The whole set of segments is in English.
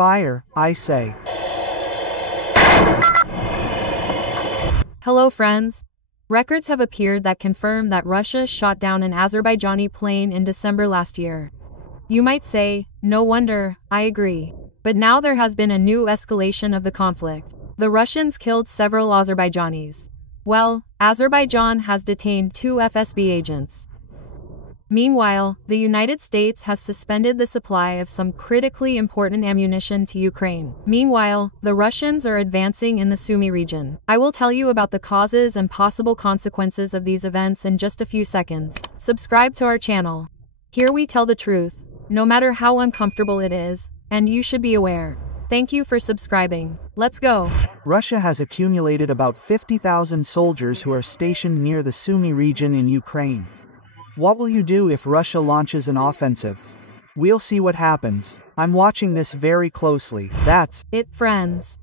Fire, I say. Hello friends. Records have appeared that confirm that Russia shot down an Azerbaijani plane in December last year. You might say, no wonder, I agree. But now there has been a new escalation of the conflict. The Russians killed several Azerbaijanis. Well, Azerbaijan has detained 2 FSB agents. Meanwhile, the United States has suspended the supply of some critically important ammunition to Ukraine. Meanwhile, the Russians are advancing in the Sumy region. I will tell you about the causes and possible consequences of these events in just a few seconds. Subscribe to our channel. Here we tell the truth, no matter how uncomfortable it is, and you should be aware. Thank you for subscribing. Let's go. Russia has accumulated about 50,000 soldiers who are stationed near the Sumy region in Ukraine. What will you do if Russia launches an offensive? We'll see what happens. I'm watching this very closely. That's it, friends.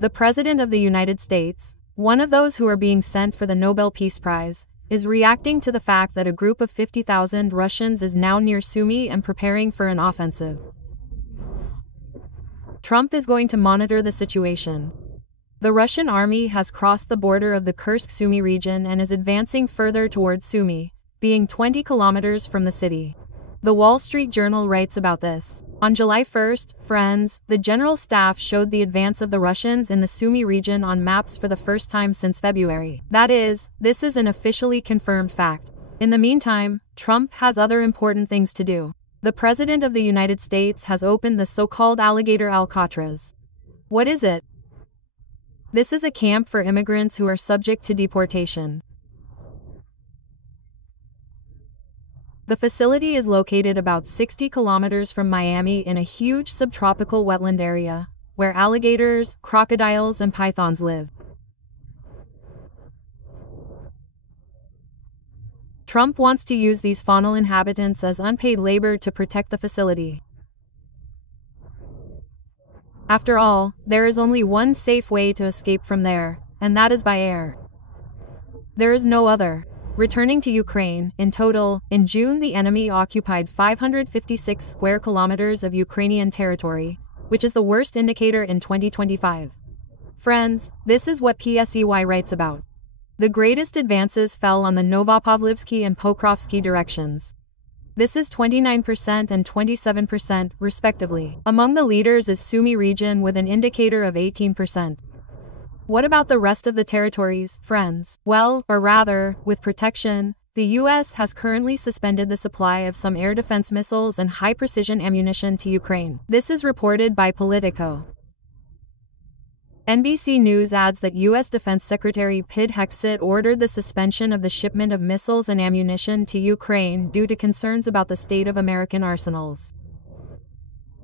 The President of the United States, one of those who are being sent for the Nobel Peace Prize, is reacting to the fact that a group of 50,000 Russians is now near Sumy and preparing for an offensive. Trump is going to monitor the situation. The Russian army has crossed the border of the Kursk-Sumy region and is advancing further towards Sumy, being 20 kilometers from the city. The Wall Street Journal writes about this. On July 1st, friends, the General Staff showed the advance of the Russians in the Sumy region on maps for the first time since February. That is, this is an officially confirmed fact. In the meantime, Trump has other important things to do. The President of the United States has opened the so-called alligator Alcatraz. What is it? This is a camp for immigrants who are subject to deportation. The facility is located about 60 kilometers from Miami in a huge subtropical wetland area, where alligators, crocodiles, and pythons live. Trump wants to use these faunal inhabitants as unpaid labor to protect the facility. After all, there is only one safe way to escape from there, and that is by air. There is no other. Returning to Ukraine, in total, in June the enemy occupied 556 square kilometers of Ukrainian territory, which is the worst indicator in 2025. Friends, this is what PSEY writes about. The greatest advances fell on the Novopavlivsky and Pokrovsky directions. This is 29% and 27%, respectively. Among the leaders is Sumy region with an indicator of 18%. What about the rest of the territories, friends? Well, or rather, with protection, the US has currently suspended the supply of some air defense missiles and high-precision ammunition to Ukraine. This is reported by Politico. NBC News adds that U.S. Defense Secretary Pete Hegseth ordered the suspension of the shipment of missiles and ammunition to Ukraine due to concerns about the state of American arsenals.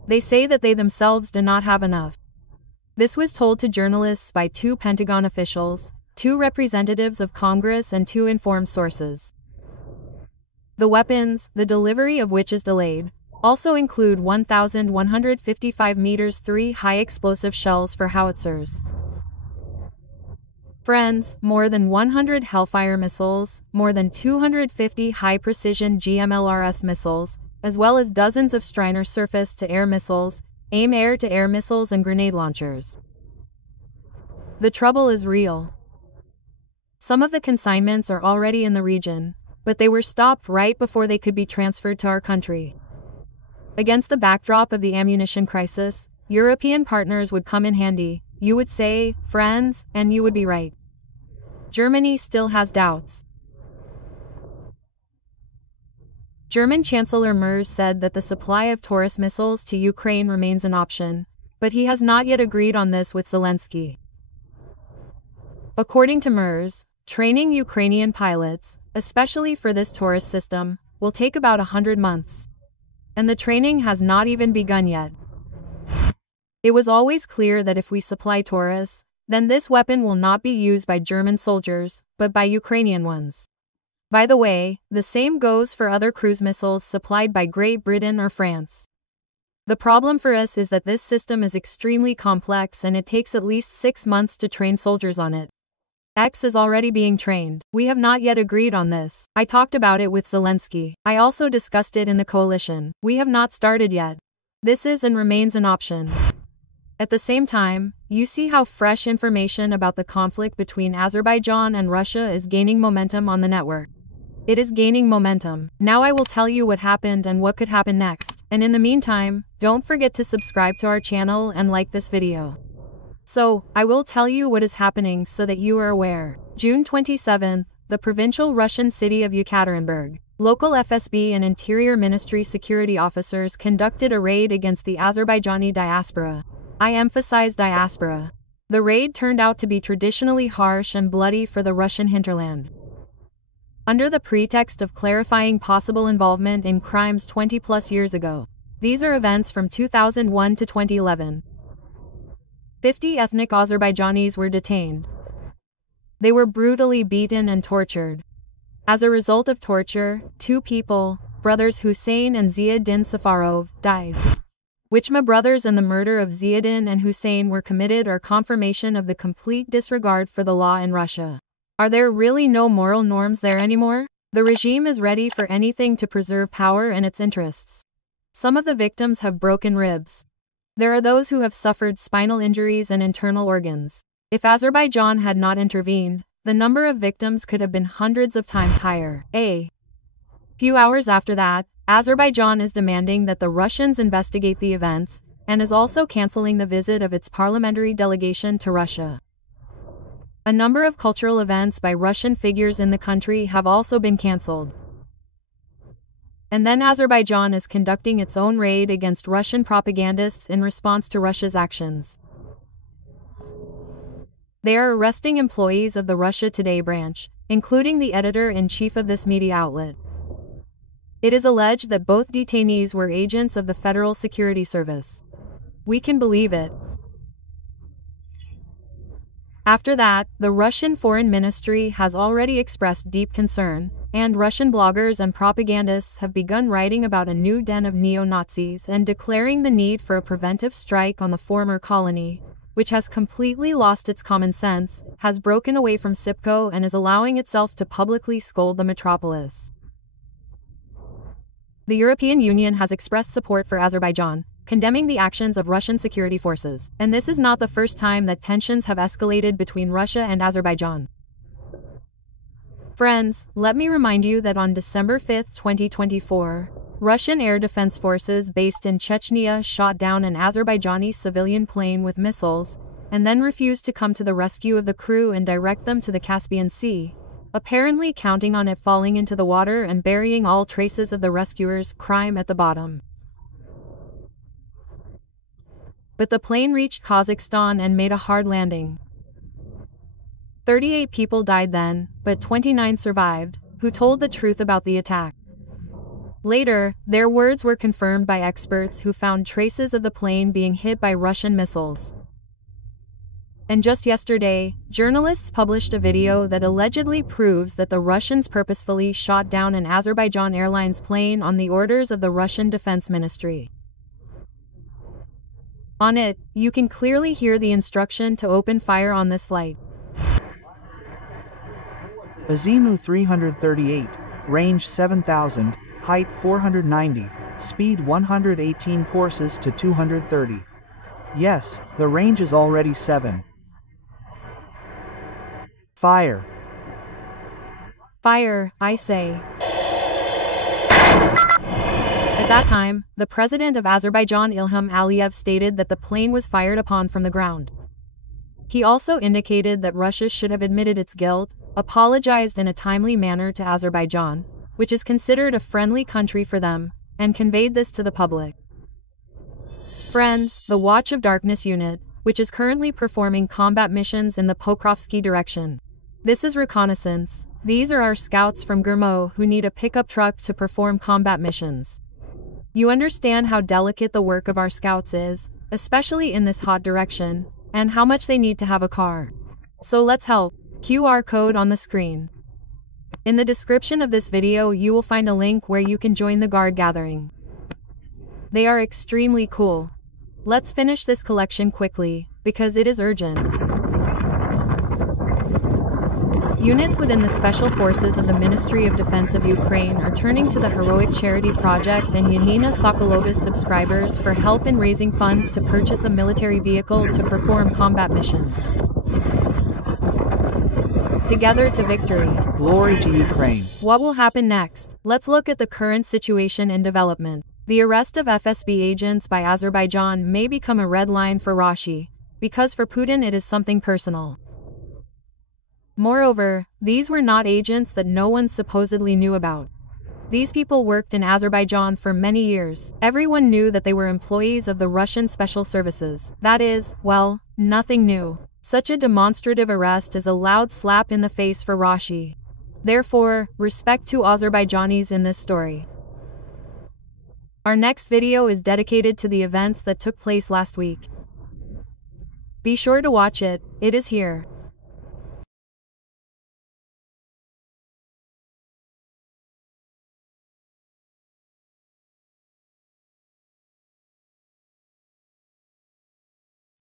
They say that they themselves do not have enough. This was told to journalists by 2 Pentagon officials, 2 representatives of Congress, and 2 informed sources. The weapons, the delivery of which is delayed, also include 1,155 meters 3 high-explosive shells for howitzers. Friends, more than 100 Hellfire missiles, more than 250 high-precision GMLRS missiles, as well as dozens of Stryker surface-to-air missiles, AIM air-to-air missiles, and grenade launchers. The trouble is real. Some of the consignments are already in the region, but they were stopped right before they could be transferred to our country. Against the backdrop of the ammunition crisis, European partners would come in handy, you would say, friends, and you would be right. Germany still has doubts. German Chancellor Merz said that the supply of Taurus missiles to Ukraine remains an option, but he has not yet agreed on this with Zelensky. According to Merz, training Ukrainian pilots, especially for this Taurus system, will take about 100 months. And the training has not even begun yet. It was always clear that if we supply Taurus, then this weapon will not be used by German soldiers, but by Ukrainian ones. By the way, the same goes for other cruise missiles supplied by Great Britain or France. The problem for us is that this system is extremely complex and it takes at least 6 months to train soldiers on it. X is already being trained. We have not yet agreed on this. I talked about it with Zelensky. I also discussed it in the coalition. We have not started yet. This is and remains an option. At the same time, you see how fresh information about the conflict between Azerbaijan and Russia is gaining momentum on the network. It is gaining momentum. Now I will tell you what happened and what could happen next. And in the meantime, don't forget to subscribe to our channel and like this video. So, I will tell you what is happening so that you are aware. June 27th, the provincial Russian city of Yekaterinburg. Local FSB and Interior Ministry security officers conducted a raid against the Azerbaijani diaspora. I emphasize diaspora. The raid turned out to be traditionally harsh and bloody for the Russian hinterland. Under the pretext of clarifying possible involvement in crimes 20+ years ago. These are events from 2001 to 2011. 50 ethnic Azerbaijanis were detained. They were brutally beaten and tortured. As a result of torture, 2 people, brothers Hussein and Ziauddin Safarov, died. Whichma brothers and the murder of Ziauddin and Hussein were committed are confirmation of the complete disregard for the law in Russia. Are there really no moral norms there anymore? The regime is ready for anything to preserve power and its interests. Some of the victims have broken ribs. There are those who have suffered spinal injuries and internal organs. If Azerbaijan had not intervened, the number of victims could have been hundreds of times higher. A few hours after that, Azerbaijan is demanding that the Russians investigate the events, and is also canceling the visit of its parliamentary delegation to Russia. A number of cultural events by Russian figures in the country have also been cancelled. And then Azerbaijan is conducting its own raid against Russian propagandists in response to Russia's actions. They are arresting employees of the Russia Today branch, including the editor-in-chief of this media outlet. It is alleged that both detainees were agents of the Federal Security Service. We can believe it. After that, the Russian Foreign Ministry has already expressed deep concern, and Russian bloggers and propagandists have begun writing about a new den of neo-Nazis and declaring the need for a preventive strike on the former colony, which has completely lost its common sense, has broken away from SIPCO and is allowing itself to publicly scold the metropolis. The European Union has expressed support for Azerbaijan, condemning the actions of Russian security forces. And this is not the first time that tensions have escalated between Russia and Azerbaijan. Friends, let me remind you that on December 5, 2024, Russian air defense forces based in Chechnya shot down an Azerbaijani civilian plane with missiles, and then refused to come to the rescue of the crew and direct them to the Caspian Sea, apparently counting on it falling into the water and burying all traces of the rescuers' crime at the bottom. But the plane reached Kazakhstan and made a hard landing. 38 people died then, but 29 survived, who told the truth about the attack. Later, their words were confirmed by experts who found traces of the plane being hit by Russian missiles. And just yesterday, journalists published a video that allegedly proves that the Russians purposefully shot down an Azerbaijan Airlines plane on the orders of the Russian Defense Ministry. On it, you can clearly hear the instruction to open fire on this flight. Azimuth 338, range 7,000, height 490, speed 118 courses to 230. Yes, the range is already 7. Fire. Fire, I say. At that time, the president of Azerbaijan Ilham Aliyev stated that the plane was fired upon from the ground. He also indicated that Russia should have admitted its guilt, apologized in a timely manner to Azerbaijan, which is considered a friendly country for them, and conveyed this to the public. Friends, the Watch of Darkness unit, which is currently performing combat missions in the Pokrovsky direction. This is reconnaissance. These are our scouts from Gurmo who need a pickup truck to perform combat missions. You understand how delicate the work of our scouts is, especially in this hot direction, and how much they need to have a car. So let's help. QR code on the screen. In the description of this video you will find a link where you can join the guard gathering. They are extremely cool. Let's finish this collection quickly, because it is urgent. Units within the Special Forces of the Ministry of Defense of Ukraine are turning to the heroic charity project and Yaніна Sokolova's subscribers for help in raising funds to purchase a military vehicle to perform combat missions. Together to victory. Glory to Ukraine. What will happen next? Let's look at the current situation and development. The arrest of FSB agents by Azerbaijan may become a red line for Russia, because for Putin it is something personal. Moreover, these were not agents that no one supposedly knew about. These people worked in Azerbaijan for many years. Everyone knew that they were employees of the Russian Special Services. That is, well, nothing new. Such a demonstrative arrest is a loud slap in the face for Russia. Therefore, respect to Azerbaijanis in this story. Our next video is dedicated to the events that took place last week. Be sure to watch it, it is here.